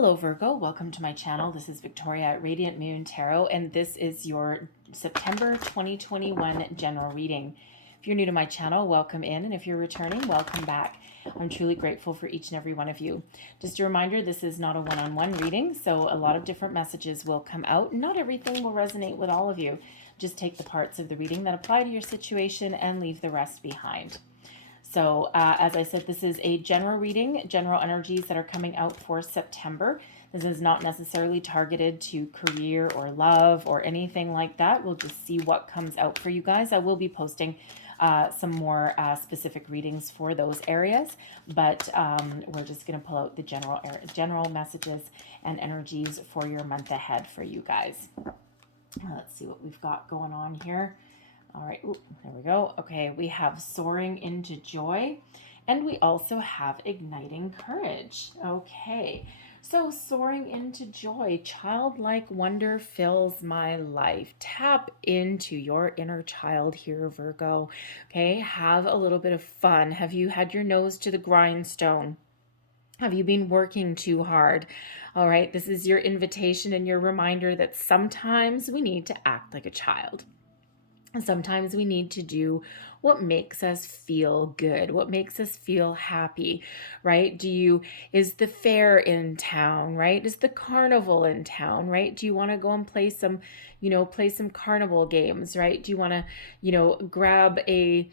Hello Virgo, welcome to my channel. This is Victoria at Radiant Moon Tarot, and this is your September 2021 general reading. If you're new to my channel, welcome in, and if you're returning, welcome back. I'm truly grateful for each and every one of you. Just a reminder, this is not a one-on-one reading, so a lot of different messages will come out. Not everything will resonate with all of you. Just take the parts of the reading that apply to your situation and leave the rest behind. So as I said, this is a general reading, general energies that are coming out for September. This is not necessarily targeted to career or love or anything like that. We'll just see what comes out for you guys. I will be posting some more specific readings for those areas, but we're just going to pull out the general messages and energies for your month ahead for you guys. Let's see what we've got going on here. All right, ooh, there we go. Okay, we have soaring into joy, and we also have igniting courage. Okay, so soaring into joy, childlike wonder fills my life. Tap into your inner child here, Virgo. Okay, have a little bit of fun. Have you had your nose to the grindstone? Have you been working too hard? All right, this is your invitation and your reminder that sometimes we need to act like a child. And sometimes we need to do what makes us feel good, what makes us feel happy, right? Is the fair in town, right? Is the carnival in town, right? Do you want to go and play some carnival games, right? Do you want to, grab a,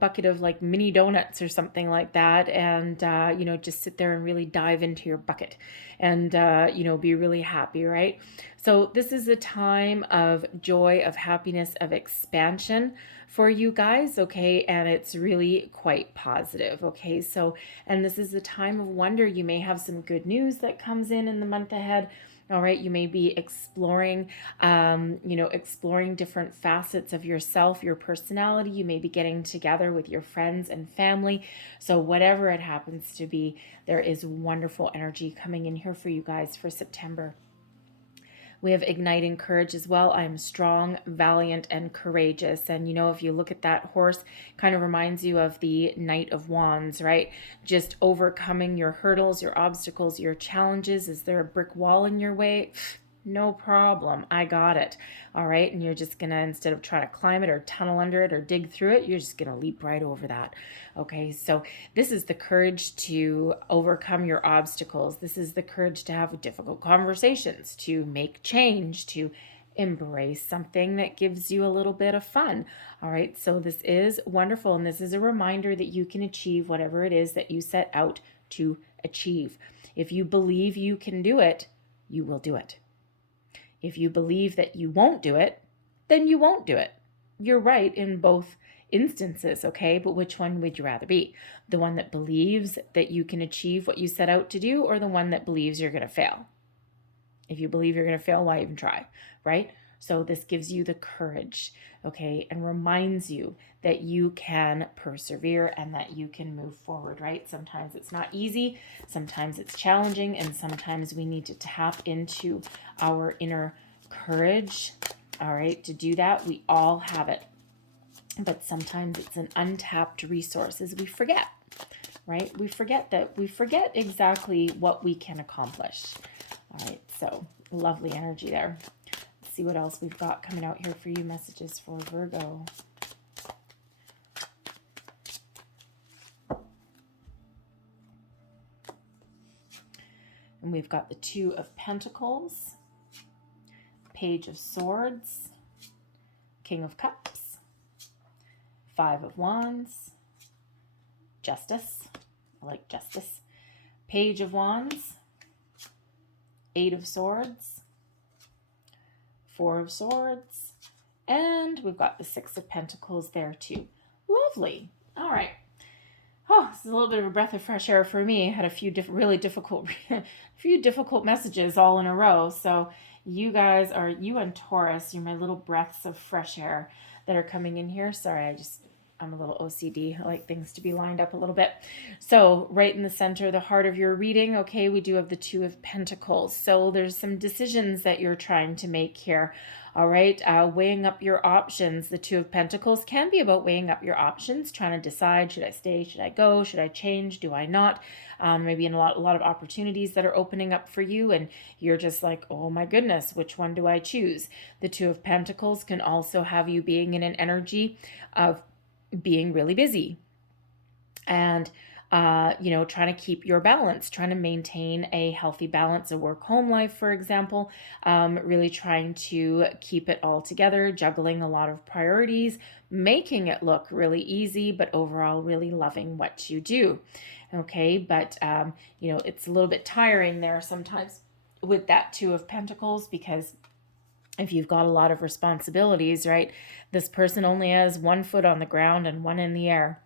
bucket of like mini donuts or something like that and, just sit there and really dive into your bucket and, be really happy, right? So this is a time of joy, of happiness, of expansion for you guys, okay? And it's really quite positive, okay? So, and this is a time of wonder. You may have some good news that comes in the month ahead. All right, you may be exploring, exploring different facets of yourself, your personality. You may be getting together with your friends and family. So whatever it happens to be, there is wonderful energy coming in here for you guys for September. We have igniting courage as well. I am strong, valiant, and courageous. And if you look at that horse, kind of reminds you of the Knight of Wands, right? Just overcoming your hurdles, your obstacles, your challenges. Is there a brick wall in your way? No problem. I got it. All right. And you're just going to, instead of trying to climb it or tunnel under it or dig through it, you're just going to leap right over that. Okay. So this is the courage to overcome your obstacles. This is the courage to have difficult conversations, to make change, to embrace something that gives you a little bit of fun. All right. So this is wonderful. And this is a reminder that you can achieve whatever it is that you set out to achieve. If you believe you can do it, you will do it. If you believe that you won't do it, then you won't do it. You're right in both instances, okay? But which one would you rather be? The one that believes that you can achieve what you set out to do, or the one that believes you're going to fail? If you believe you're going to fail, why even try, right? So this gives you the courage, okay, and reminds you that you can persevere and that you can move forward, right? Sometimes it's not easy, sometimes it's challenging, and sometimes we need to tap into our inner courage, all right? To do that, we all have it, but sometimes it's an untapped resource as we forget, right? We forget exactly what we can accomplish. All right, so lovely energy there. Let's see what else we've got coming out here for you. Messages for Virgo. And we've got the Two of Pentacles, Page of Swords, King of Cups, Five of Wands, Justice. I like Justice. Page of Wands, Eight of Swords, Four of Swords, and we've got the Six of Pentacles there too. Lovely. All right. Oh, this is a little bit of a breath of fresh air for me. I had a few really difficult messages all in a row. So you and Taurus, you're my little breaths of fresh air that are coming in here. Sorry, I just I'm a little OCD. I like things to be lined up a little bit. So right in the center, the heart of your reading, okay, we do have the Two of Pentacles. So there's some decisions that you're trying to make here. All right, weighing up your options. The Two of Pentacles can be about weighing up your options, trying to decide, should I stay, should I go, should I change, do I not? Maybe in a lot of opportunities that are opening up for you, and you're just like, oh my goodness, which one do I choose? The Two of Pentacles can also have you being in an energy of being really busy and trying to keep your balance, trying to maintain a healthy balance, a work-home life, for example, really trying to keep it all together, juggling a lot of priorities, making it look really easy, but overall really loving what you do. Okay, but it's a little bit tiring there sometimes with that Two of Pentacles, because if you've got a lot of responsibilities, right, this person only has one foot on the ground and one in the air.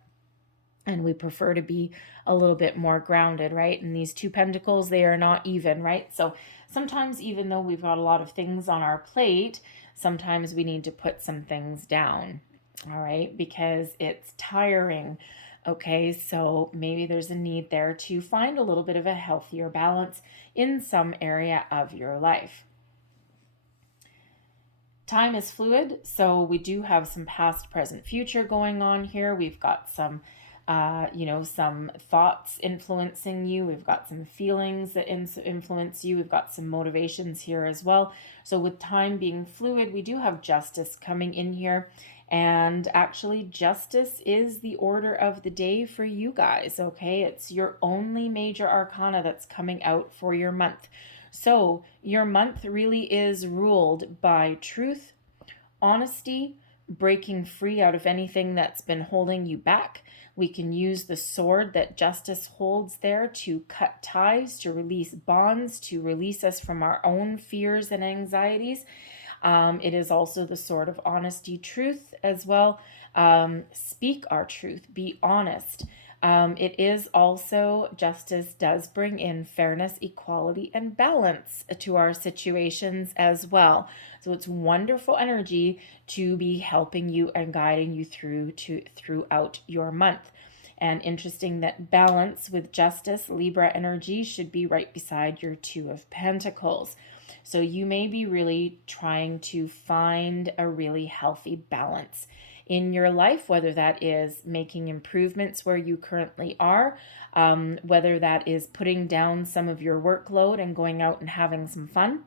And we prefer to be a little bit more grounded, right? And these Two Pentacles, they are not even, right? So sometimes, even though we've got a lot of things on our plate, sometimes we need to put some things down, all right? Because it's tiring, okay? So maybe there's a need there to find a little bit of a healthier balance in some area of your life. Time is fluid, so we do have some past, present, future going on here. We've got some some thoughts influencing you. We've got some feelings that influence you. We've got some motivations here as well. So with time being fluid, we do have justice coming in here. And actually, justice is the order of the day for you guys, okay? It's your only major arcana that's coming out for your month. So your month really is ruled by truth, honesty, breaking free out of anything that's been holding you back. We can use the sword that justice holds there to cut ties, to release bonds, to release us from our own fears and anxieties. It is also the sword of honesty, truth as well. Speak our truth, be honest. It is also, justice does bring in fairness, equality, and balance to our situations as well. So it's wonderful energy to be helping you and guiding you throughout your month. And interesting that balance with justice, Libra energy, should be right beside your Two of Pentacles. So you may be really trying to find a really healthy balance in your life, whether that is making improvements where you currently are, whether that is putting down some of your workload and going out and having some fun.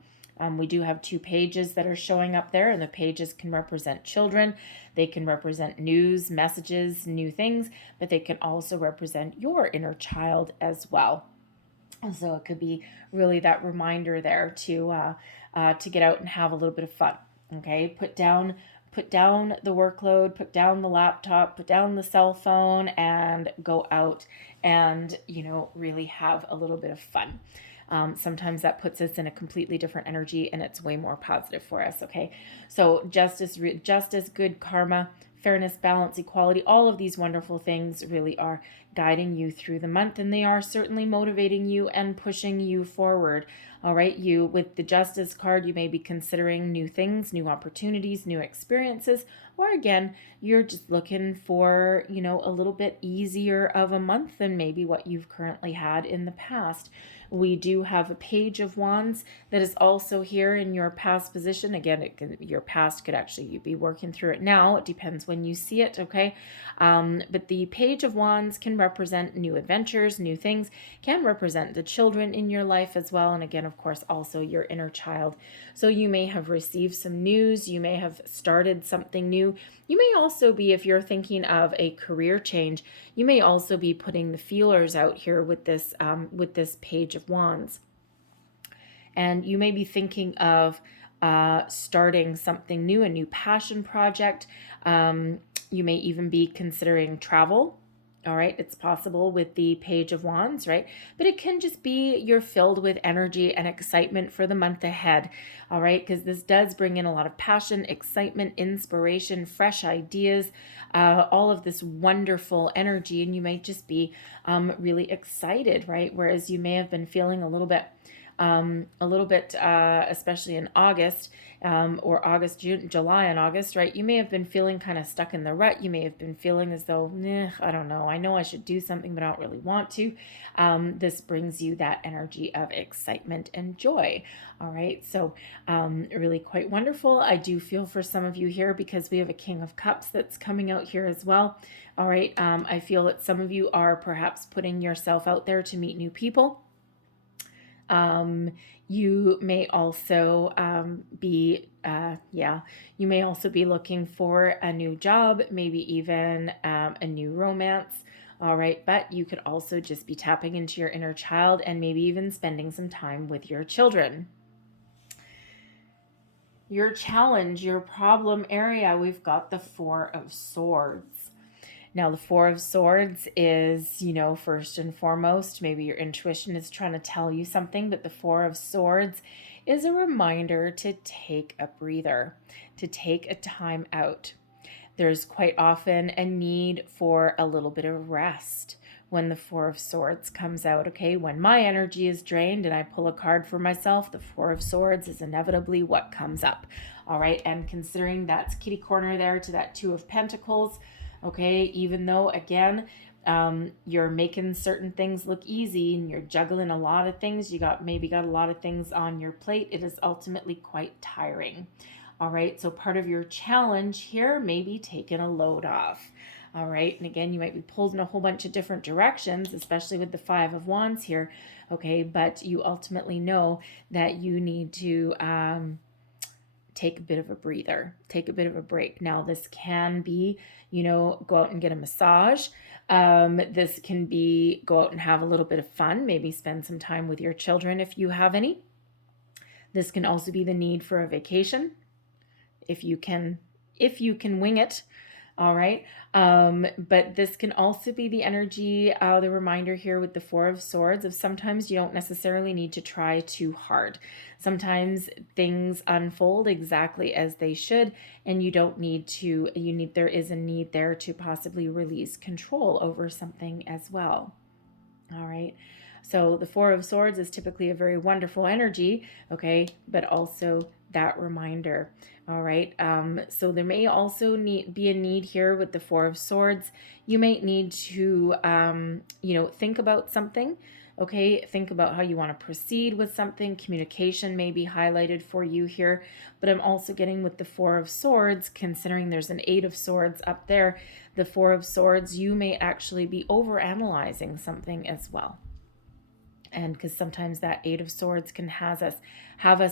We do have two pages that are showing up there, and the pages can represent children. They can represent news, messages, new things, but they can also represent your inner child as well. So it could be really that reminder there to get out and have a little bit of fun. Okay, put down the workload, put down the laptop, put down the cell phone, and go out and really have a little bit of fun. Sometimes that puts us in a completely different energy, and it's way more positive for us. Okay, so justice, good karma, fairness, balance, equality, all of these wonderful things really are guiding you through the month, and they are certainly motivating you and pushing you forward. All right, you, with the Justice card, you may be considering new things, new opportunities, new experiences, or again, you're just looking for, a little bit easier of a month than maybe what you've currently had in the past. We do have a Page of Wands that is also here in your past position. Again, your past could actually, you'd be working through it now. It depends when you see it, okay? But the Page of Wands can represent new adventures, new things, can represent the children in your life as well. And again, of course, also your inner child. So you may have received some news. You may have started something new. You may also be, if you're thinking of a career change, you may also be putting the feelers out here with this Page of Wands. And you may be thinking of starting something new, a new passion project. You may even be considering travel. All right, it's possible with the Page of Wands, right? But it can just be you're filled with energy and excitement for the month ahead, all right? Because this does bring in a lot of passion, excitement, inspiration, fresh ideas, all of this wonderful energy, and you might just be really excited, right? Whereas you may have been feeling a little bit a little bit, especially in August, or August, June, July and August, right? You may have been feeling kind of stuck in the rut. You may have been feeling as though, I don't know. I know I should do something, but I don't really want to. This brings you that energy of excitement and joy. All right. So really quite wonderful. I do feel for some of you here because we have a King of Cups that's coming out here as well. All right. I feel that some of you are perhaps putting yourself out there to meet new people. You may also you may also be looking for a new job, maybe even a new romance. All right, but you could also just be tapping into your inner child and maybe even spending some time with your children. Your challenge, your problem area, we've got the Four of Swords. Now, the Four of Swords is, first and foremost, maybe your intuition is trying to tell you something, but the Four of Swords is a reminder to take a breather, to take a time out. There's quite often a need for a little bit of rest when the Four of Swords comes out, okay? When my energy is drained and I pull a card for myself, the Four of Swords is inevitably what comes up, all right? And considering that's kitty corner there to that Two of Pentacles, okay, even though, again, you're making certain things look easy and you're juggling a lot of things, maybe got a lot of things on your plate, it is ultimately quite tiring. All right, so part of your challenge here may be taking a load off. All right, and again, you might be pulled in a whole bunch of different directions, especially with the Five of Wands here, okay, but you ultimately know that you need to take a bit of a breather, take a bit of a break. Now, this can be, go out and get a massage. This can be go out and have a little bit of fun, maybe spend some time with your children if you have any. This can also be the need for a vacation, if you can wing it. All right. But this can also be the energy, the reminder here with the Four of Swords of sometimes you don't necessarily need to try too hard. Sometimes things unfold exactly as they should, and you don't need to, there is a need there to possibly release control over something as well. All right. So the Four of Swords is typically a very wonderful energy, okay, but also that reminder. All right. So there may also be a need here with the Four of Swords. You might need to, think about something. Okay, think about how you want to proceed with something. Communication may be highlighted for you here, but I'm also getting with the Four of Swords, considering there's an Eight of Swords up there, the Four of Swords, you may actually be overanalyzing something as well. And because sometimes that Eight of Swords can have us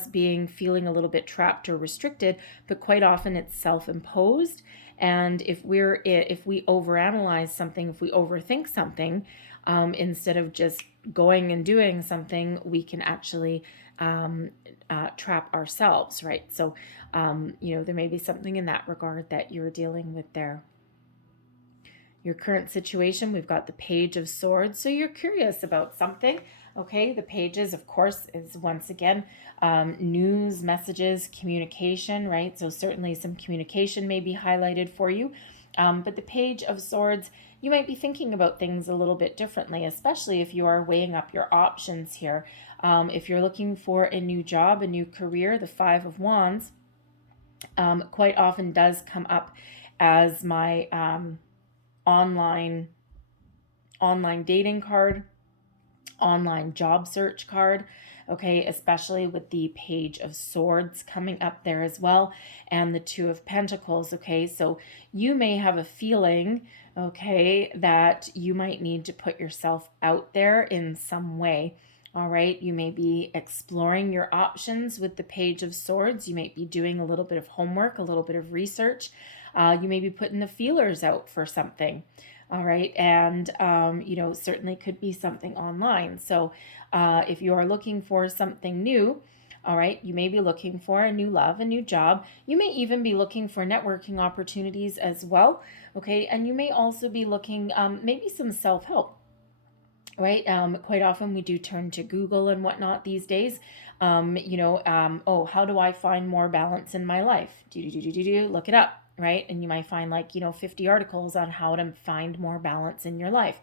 feeling a little bit trapped or restricted, but quite often it's self-imposed. And if we overanalyze something, if we overthink something, instead of just going and doing something, we can actually trap ourselves, right? So, there may be something in that regard that you're dealing with there. Your current situation, we've got the Page of Swords. So you're curious about something. Okay, the Pages, of course, is once again news, messages, communication, right? So certainly some communication may be highlighted for you. But the Page of Swords, you might be thinking about things a little bit differently, especially if you are weighing up your options here. If you're looking for a new job, a new career, the Five of Wands quite often does come up as my online dating card, online job search card, okay, especially with the Page of Swords coming up there as well, and the Two of Pentacles, okay? So you may have a feeling, okay, that you might need to put yourself out there in some way, all right? You may be exploring your options with the Page of Swords. You might be doing a little bit of homework, a little bit of research. You may be putting the feelers out for something. All right. And, certainly could be something online. So if you are looking for something new, all right, you may be looking for a new love, a new job. You may even be looking for networking opportunities as well. Okay. And you may also be looking maybe some self-help. Right. Quite often we do turn to Google and whatnot these days. How do I find more balance in my life? Look it up. Right. And you might find 50 articles on how to find more balance in your life.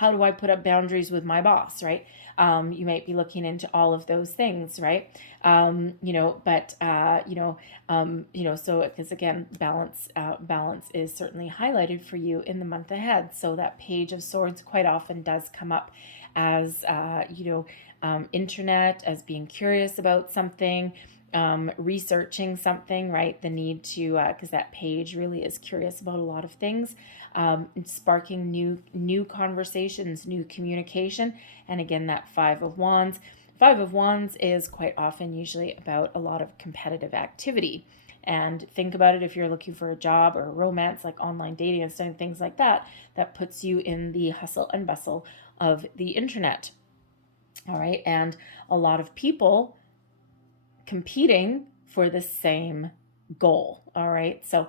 how do I put up boundaries with my boss, right? You might be looking into all of those things, right? So because again, balance is certainly highlighted for you in the month ahead. So that Page of Swords quite often does come up as, internet, as being curious about something, researching something, right? The need to, because that page really is curious about a lot of things, sparking new conversations, new communication. And again, that Five of Wands. Five of Wands is quite often usually about a lot of competitive activity. And think about it, if you're looking for a job or a romance, like online dating and things like that, that puts you in the hustle and bustle of the internet. All right. And a lot of people competing for the same goal. All right. So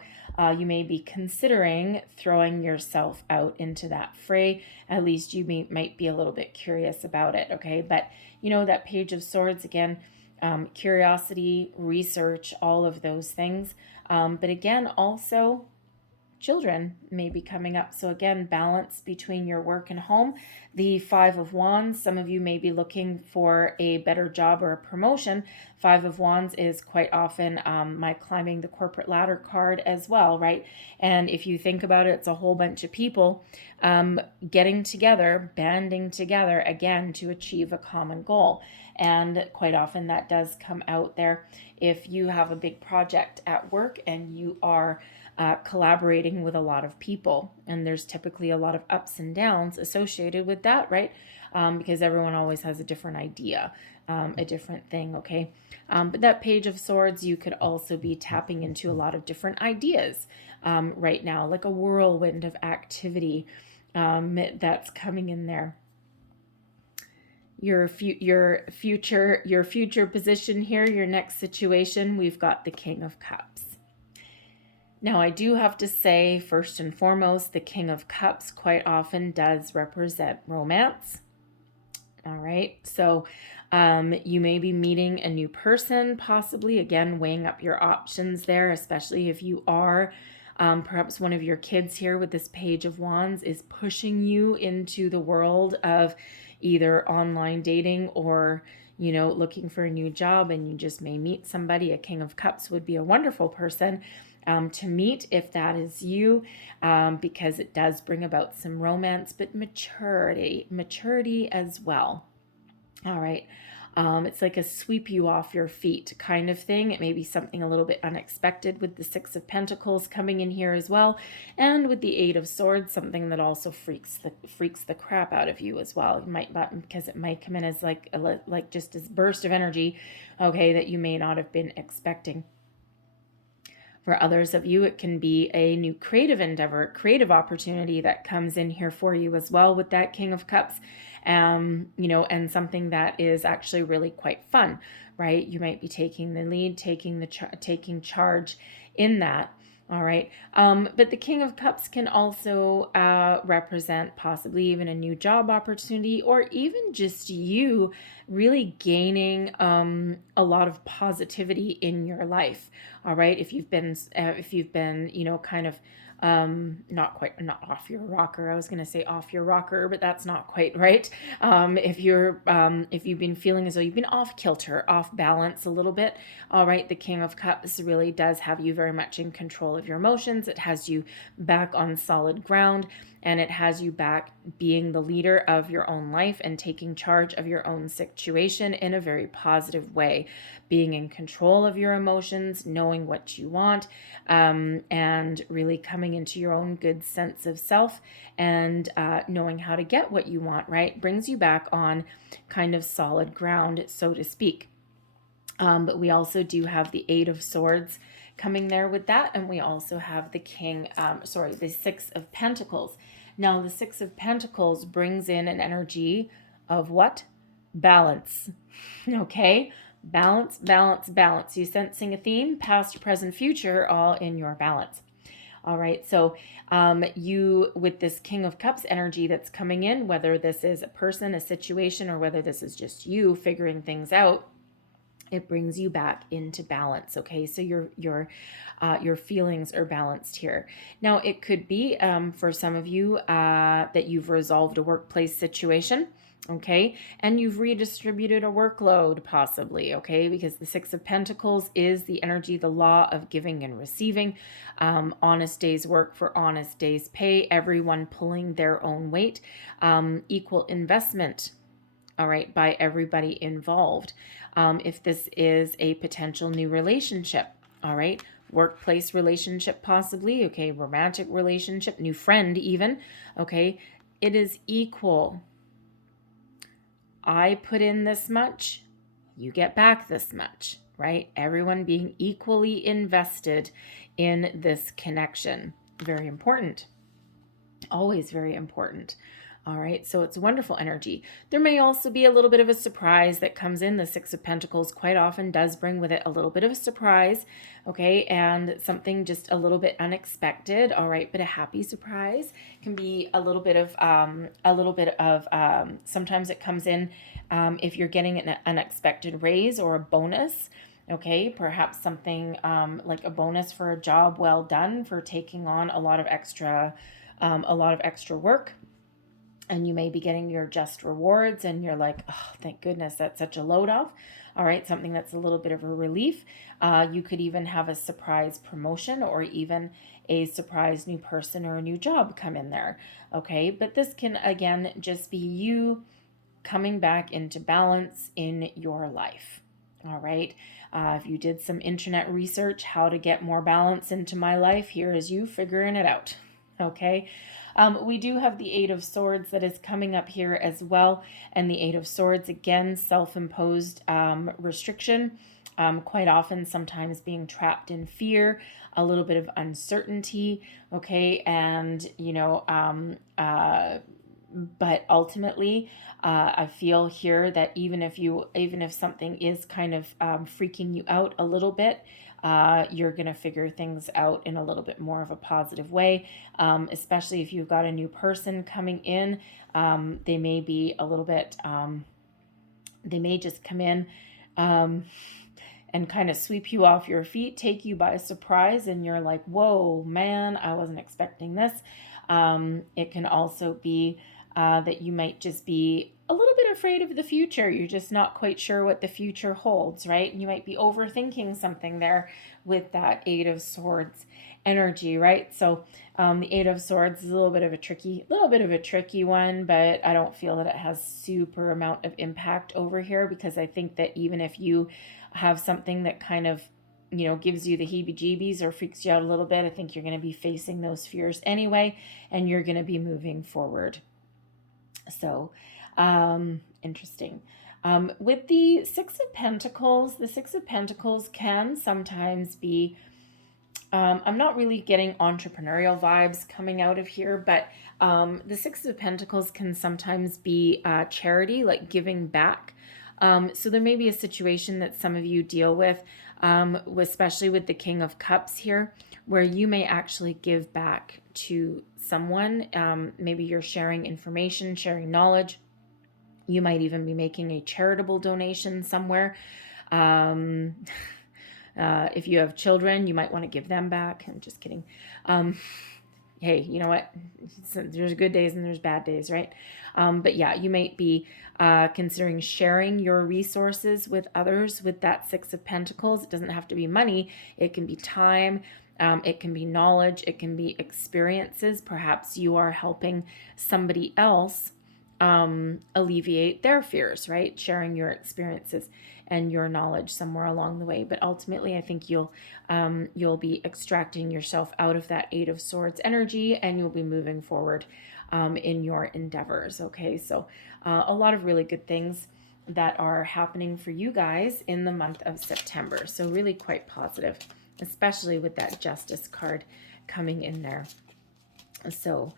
you may be considering throwing yourself out into that fray. At least you might be a little bit curious about it. Okay. But that Page of Swords, again, curiosity, research, all of those things. But again, also children may be coming up. So again, balance between your work and home. The Five of Wands, some of you may be looking for a better job or a promotion. Five of Wands is quite often my climbing the corporate ladder card as well, right? And if you think about it, it's a whole bunch of people getting together, banding together, again, to achieve a common goal. And quite often that does come out there. If you have a big project at work and you are collaborating with a lot of people, and there's typically a lot of ups and downs associated with that, right? Because everyone always has a different idea, a different thing, okay? But that Page of Swords, you could also be tapping into a lot of different ideas right now, like a whirlwind of activity that's coming in there. Your future position here, your next situation, we've got the King of Cups. Now, I do have to say, first and foremost, the King of Cups quite often does represent romance. All right, so you may be meeting a new person, possibly, again, weighing up your options there, especially if you are perhaps one of your kids here with this Page of Wands is pushing you into the world of either online dating or looking for a new job, and you just may meet somebody. A King of Cups would be a wonderful person to meet if that is you, because it does bring about some romance, but maturity as well. All right. It's like a sweep you off your feet kind of thing. It may be something a little bit unexpected with the Six of Pentacles coming in here as well. And with the Eight of Swords, something that also freaks the crap out of you as well. You might not, because it might come in as like just this burst of energy, okay, that you may not have been expecting. For others of you, it can be a new creative endeavor, creative opportunity that comes in here for you as well with that King of Cups, and something that is actually really quite fun, right? You might be taking the lead, taking charge in that. All right. But the King of Cups can also represent possibly even a new job opportunity, or even just you really gaining a lot of positivity in your life. All right. If you've been, kind of not off your rocker. I was going to say off your rocker, but that's not quite right. If you've been feeling as though you've been off kilter, off balance a little bit, all right, the King of Cups really does have you very much in control of your emotions. It has you back on solid ground, and it has you back being the leader of your own life and taking charge of your own situation in a very positive way, being in control of your emotions, knowing what you want, and really coming into your own good sense of self, and knowing how to get what you want, right? Brings you back on kind of solid ground, so to speak. But we also do have the Eight of Swords coming there with that, and we also have the the Six of Pentacles. Now, the Six of Pentacles brings in an energy of what? Balance. Okay? Balance, balance, balance. You sensing a theme? Past, present, future, all in your balance. All right, so you, with this King of Cups energy that's coming in, whether this is a person, a situation, or whether this is just you figuring things out, It brings you back into balance. Okay, so your feelings are balanced here. Now, it could be for some of you that you've resolved a workplace situation. Okay, and you've redistributed a workload possibly. Okay, because the Six of Pentacles is the energy, the law of giving and receiving. Honest day's work for honest day's pay. Everyone pulling their own weight. Equal investment. All right, by everybody involved. If this is a potential new relationship, all right, workplace relationship possibly, okay, romantic relationship, new friend even, okay, it is equal. I put in this much, you get back this much, right? Everyone being equally invested in this connection. Very important. Always very important. All right, so it's wonderful energy. There may also be a little bit of a surprise that comes in. The Six of Pentacles quite often does bring with it a little bit of a surprise, okay, and something just a little bit unexpected. All right, but a happy surprise can be a little bit of sometimes it comes in if you're getting an unexpected raise or a bonus. Okay, perhaps something like a bonus for a job well done, for taking on a lot of extra work. And you may be getting your just rewards and you're like, oh, thank goodness, that's such a load off. All right, something that's a little bit of a relief. You could even have a surprise promotion or even a surprise new person or a new job come in there. Okay, but this can, again, just be you coming back into balance in your life. All right, if you did some internet research, how to get more balance into my life, here is you figuring it out. Okay. We do have the Eight of Swords that is coming up here as well. And the Eight of Swords, again, self-imposed restriction. Quite often, sometimes being trapped in fear, a little bit of uncertainty. Okay. And, but ultimately, I feel here that even if something is kind of freaking you out a little bit, you're going to figure things out in a little bit more of a positive way, especially if you've got a new person coming in. They may be a little bit, they may just come in and kind of sweep you off your feet, take you by surprise, and you're like, whoa, man, I wasn't expecting this. It can also be that you might just be a little bit afraid of the future. You're just not quite sure what the future holds, right? And you might be overthinking something there with that Eight of Swords energy, right? So the Eight of Swords is a little bit of a tricky one, but I don't feel that it has super amount of impact over here, because I think that even if you have something that kind of gives you the heebie-jeebies or freaks you out a little bit, I think you're going to be facing those fears anyway, and you're going to be moving forward. So, interesting. With the Six of Pentacles can sometimes be, I'm not really getting entrepreneurial vibes coming out of here, but the Six of Pentacles can sometimes be charity, like giving back. So there may be a situation that some of you deal with, especially with the King of Cups here, where you may actually give back to someone. Maybe you're sharing information, sharing knowledge. You might even be making a charitable donation somewhere. If you have children, you might want to give them back. I'm just kidding. Hey, you know what? There's good days and there's bad days, right? But yeah, you might be considering sharing your resources with others with that Six of Pentacles. It doesn't have to be money. It can be time. It can be knowledge. It can be experiences. Perhaps you are helping somebody else alleviate their fears, right? Sharing your experiences and your knowledge somewhere along the way. But ultimately, I think you'll be extracting yourself out of that Eight of Swords energy, and you'll be moving forward in your endeavors. Okay, so a lot of really good things that are happening for you guys in the month of September. So really quite positive, especially with that Justice card coming in there. So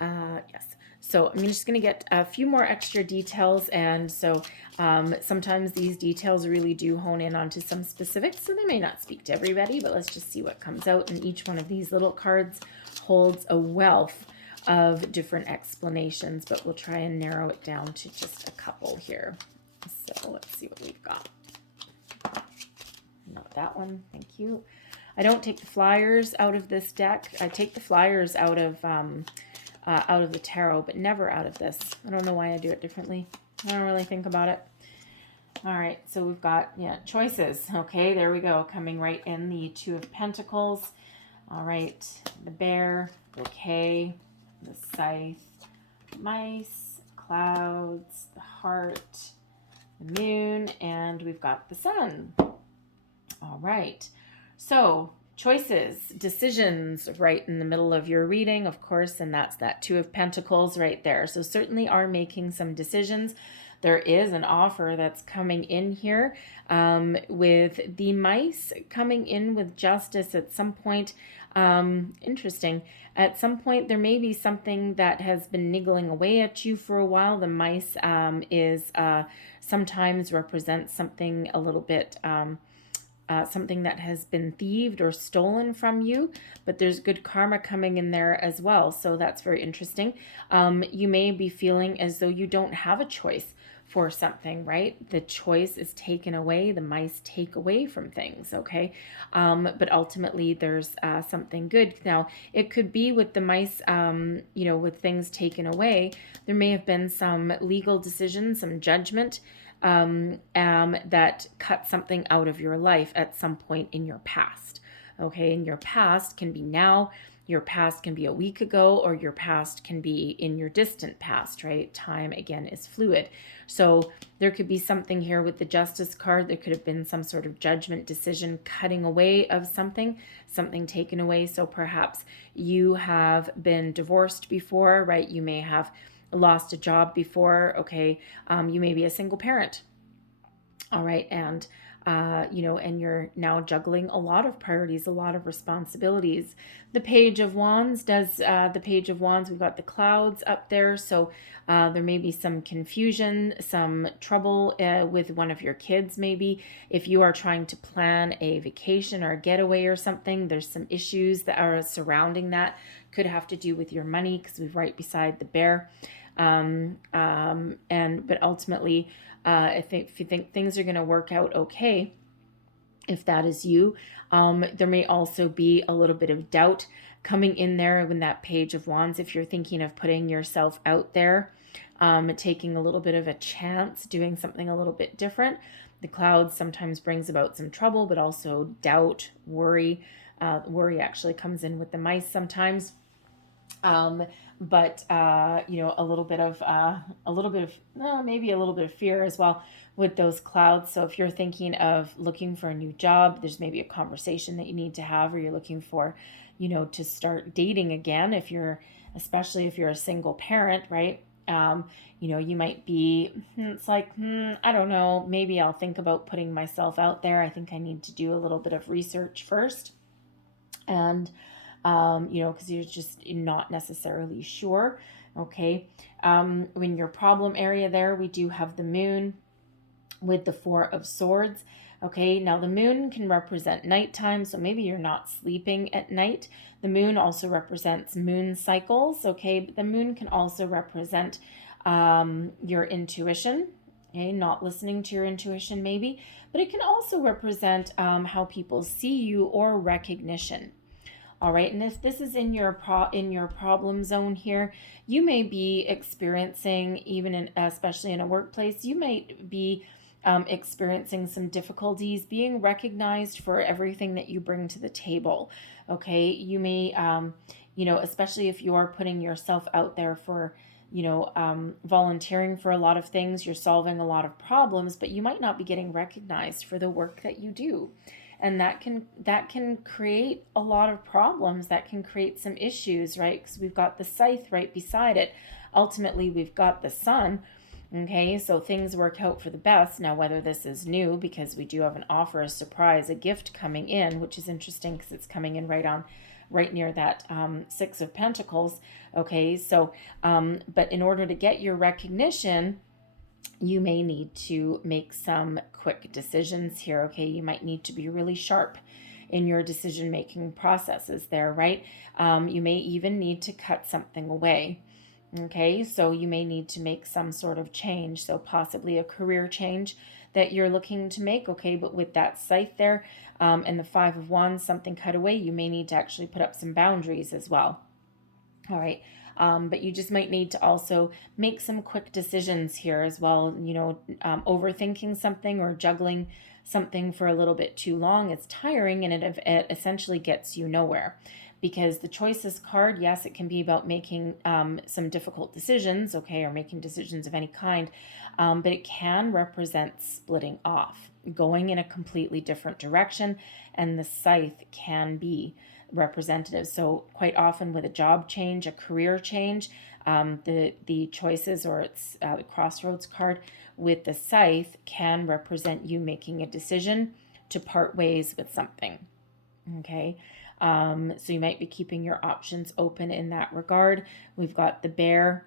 yes. So I'm just going to get a few more extra details. And so sometimes these details really do hone in onto some specifics. So they may not speak to everybody, but let's just see what comes out. And each one of these little cards holds a wealth of different explanations, but we'll try and narrow it down to just a couple here. So let's see what we've got. out that one. Thank you. I don't take the flyers out of this deck. I take the flyers out of the tarot, but never out of this. I don't know why I do it differently. I don't really think about it. All right, so we've got, choices. Okay, there we go. Coming right in, the Two of Pentacles. All right, the bear, okay, the scythe, mice, clouds, the heart, the moon, and we've got the sun. All right, so choices, decisions right in the middle of your reading, of course, and that's that Two of Pentacles right there. So certainly are making some decisions. There is an offer that's coming in here with the mice coming in with justice at some point. Interesting. At some point, there may be something that has been niggling away at you for a while. The mice is sometimes represents something a little bit something that has been thieved or stolen from you, but there's good karma coming in there as well. So that's very interesting. You may be feeling as though you don't have a choice for something, right? The choice is taken away. The mice take away from things, okay? But ultimately there's something good. Now, it could be with the mice, with things taken away, there may have been some legal decision, some judgment that cut something out of your life at some point in your past. Okay, and your past can be now, your past can be a week ago, or your past can be in your distant past, right? Time, again, is fluid. So there could be something here with the Justice card. There could have been some sort of judgment decision, cutting away of something taken away. So perhaps you have been divorced before, right? You may have lost a job before, okay? You may be a single parent, all right? And and you're now juggling a lot of priorities, a lot of responsibilities. The Page of Wands does, the Page of Wands, we've got the clouds up there. So there may be some confusion, some trouble with one of your kids, maybe. If you are trying to plan a vacation or a getaway or something, there's some issues that are surrounding that. Could have to do with your money, because we're right beside the bear. But ultimately, if you think things are going to work out okay, if that is you, there may also be a little bit of doubt coming in there in that Page of Wands. If you're thinking of putting yourself out there, taking a little bit of a chance, doing something a little bit different, the clouds sometimes brings about some trouble, but also doubt, worry. Worry actually comes in with the mice sometimes. But a little bit of maybe a little bit of fear as well with those clouds. So if you're thinking of looking for a new job, there's maybe a conversation that you need to have, or you're looking for, to start dating again. Especially if you're a single parent, right? You might be, it's like, I don't know, maybe I'll think about putting myself out there. I think I need to do a little bit of research first. And because you're just not necessarily sure. Okay. In your problem area there, we do have the moon with the Four of Swords. Okay. Now the moon can represent nighttime. So maybe you're not sleeping at night. The moon also represents moon cycles. Okay. But the moon can also represent, your intuition. Okay. Not listening to your intuition maybe, but it can also represent, how people see you, or recognition. All right, and if this is in your problem zone here, you may be experiencing, especially in a workplace, you might be experiencing some difficulties being recognized for everything that you bring to the table. Okay, you may, especially if you're putting yourself out there for, volunteering for a lot of things, you're solving a lot of problems, but you might not be getting recognized for the work that you do. And that can create a lot of problems. That can create some issues, right? Because we've got the scythe right beside it. Ultimately, we've got the sun. Okay, so things work out for the best. Now, whether this is new, because we do have an offer, a surprise, a gift coming in, which is interesting because it's coming in right near that Six of Pentacles. Okay, so, but in order to get your recognition, you may need to make some quick decisions here. Okay, you might need to be really sharp in your decision-making processes there, right? You may even need to cut something away. Okay, so you may need to make some sort of change. So possibly a career change that you're looking to make, okay? But with that scythe there and the Five of Wands, something cut away, you may need to actually put up some boundaries as well. All right. But you just might need to also make some quick decisions here as well. You know, overthinking something or juggling something for a little bit too long, it's tiring, and it essentially gets you nowhere. Because the choices card, yes, it can be about making some difficult decisions, okay, or making decisions of any kind, but it can represent splitting off, going in a completely different direction, and the scythe can be representative. So quite often with a job change, a career change, the choices, or it's the crossroads card with the scythe, can represent you making a decision to part ways with something. Okay. So you might be keeping your options open in that regard. We've got the bear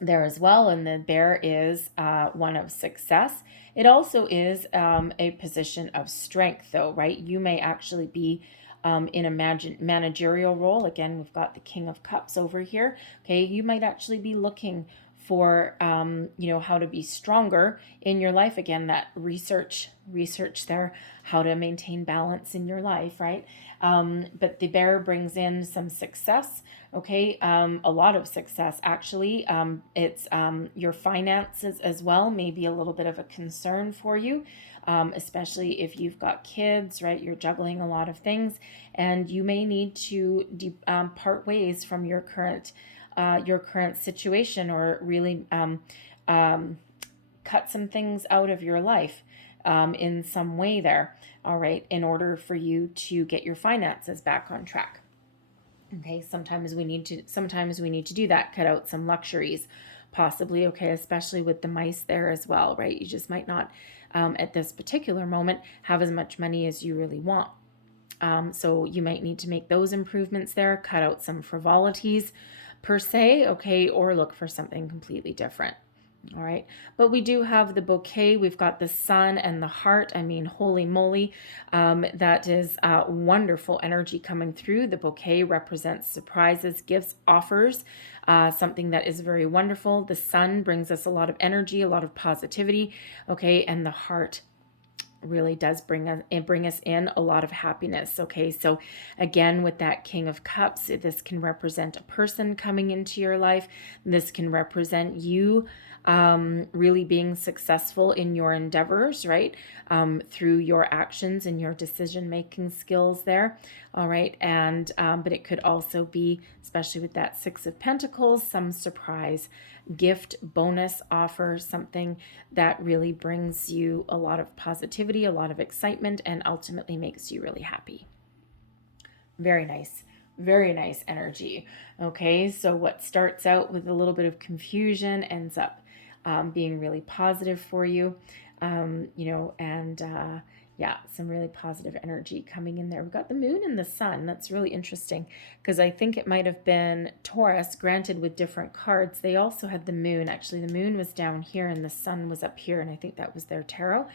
there as well, and the bear is one of success. It also is a position of strength, though, right? You may actually be in a managerial role. Again, we've got the King of Cups over here. Okay, you might actually be looking for how to be stronger in your life. Again, that research there, how to maintain balance in your life, right? But the bear brings in some success, okay? A lot of success, actually. It's your finances as well, maybe a little bit of a concern for you, especially if you've got kids, right? You're juggling a lot of things, and you may need to part ways from your current situation, or really cut some things out of your life in some way there, all right, in order for you to get your finances back on track. Okay, sometimes we need to do that, cut out some luxuries possibly, okay, especially with the mice there as well, right? You just might not at this particular moment have as much money as you really want. So you might need to make those improvements there, cut out some frivolities per se, okay, or look for something completely different. All right, but we do have the bouquet. We've got the sun and the heart. I mean, holy moly, that is wonderful energy coming through. The bouquet represents surprises, gifts, offers, something that is very wonderful. The sun brings us a lot of energy, a lot of positivity, okay, and the heart really does bring us in a lot of happiness. Okay, so again, with that King of Cups, this can represent a person coming into your life. This can represent you really being successful in your endeavors, right? Through your actions and your decision-making skills there. All right, and but it could also be, especially with that Six of Pentacles, some surprise gift, bonus offer, something that really brings you a lot of positivity, a lot of excitement, and ultimately makes you really happy. Very nice. Very nice energy. Okay, so what starts out with a little bit of confusion ends up being really positive for you, yeah, some really positive energy coming in there. We've got the moon and the sun. That's really interesting, because I think it might have been Taurus, granted with different cards. They also had the moon. Actually, the moon was down here and the sun was up here, and I think that was their tarot.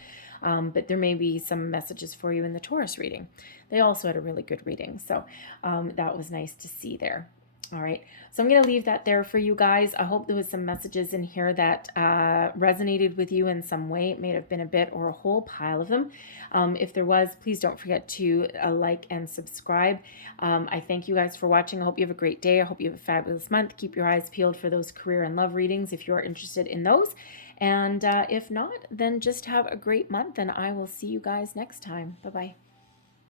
But there may be some messages for you in the Taurus reading. They also had a really good reading, so that was nice to see there. All right, so I'm going to leave that there for you guys. I hope there was some messages in here that resonated with you in some way. It may have been a bit or a whole pile of them. If there was, please don't forget to like and subscribe. I thank you guys for watching. I hope you have a great day. I hope you have a fabulous month. Keep your eyes peeled for those career and love readings if you are interested in those. And if not, then just have a great month, and I will see you guys next time. Bye-bye.